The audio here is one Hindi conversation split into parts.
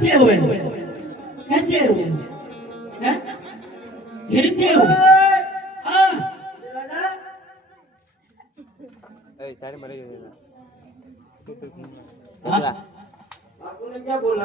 Kajeruan. Kajeruan. Ha? Jadi jeru. Ah. Eh, cari mana gitu. बोला बापू ने क्या बोला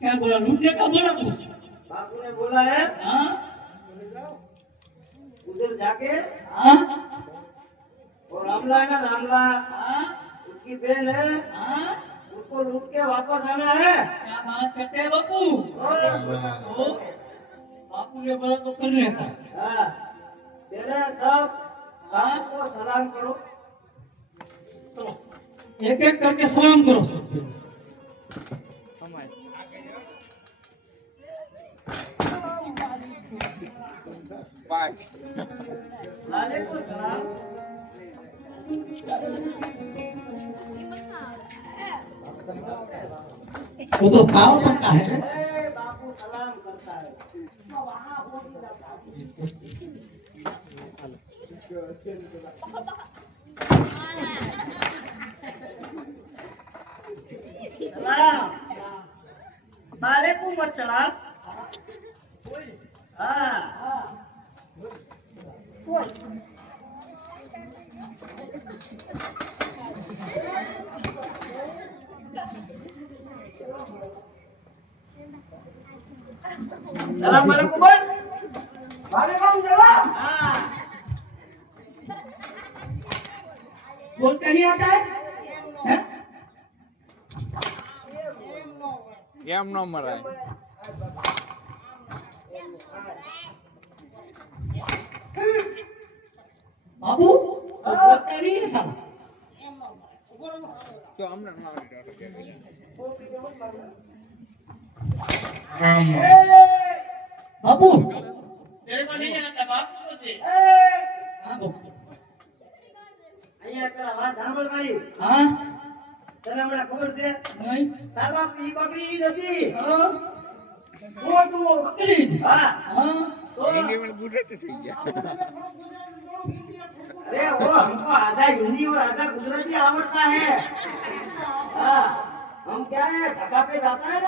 क्या बोला लूट क्या बोला कुछ बापू ने बोला है हाँ उधर जाके हाँ? और रामला है ना रामला? हाँ? उसकी बहन है। हाँ? उसको लूट के वापस आना है। क्या बात करते हैं बापू? बापू ने बोला तो करने का हाँ। तेरे सब हाँ? को सलाम करो। चलो एक एक करके सलाम करो। वालेकुम सलाम वो तो पड़ता है बापू सलाम करता है। वालेकुम सलाम सलाम वालेकुम बोल वालेकुम सलाम हाँ। बोलते नहीं आता है? एम नो मरा જો અમને ન આવડે બાપુ તેરે કો નહીં આવતા બાપુ તો છે હા. બાપુ અહીંયા તો વાત સાંભળ ભાઈ હા. તને હમણાં ખબર છે નહીં તાર બાપ ઈ બકરી નથી હા બકરી હા હા તો ઇન્ડિયન ગુજરાતી થઈ ગયા. अरे वो हमको आधा हिंदी और आधा गुजराती आवड़ता है हाँ हम क्या है ढका पे जाता है ना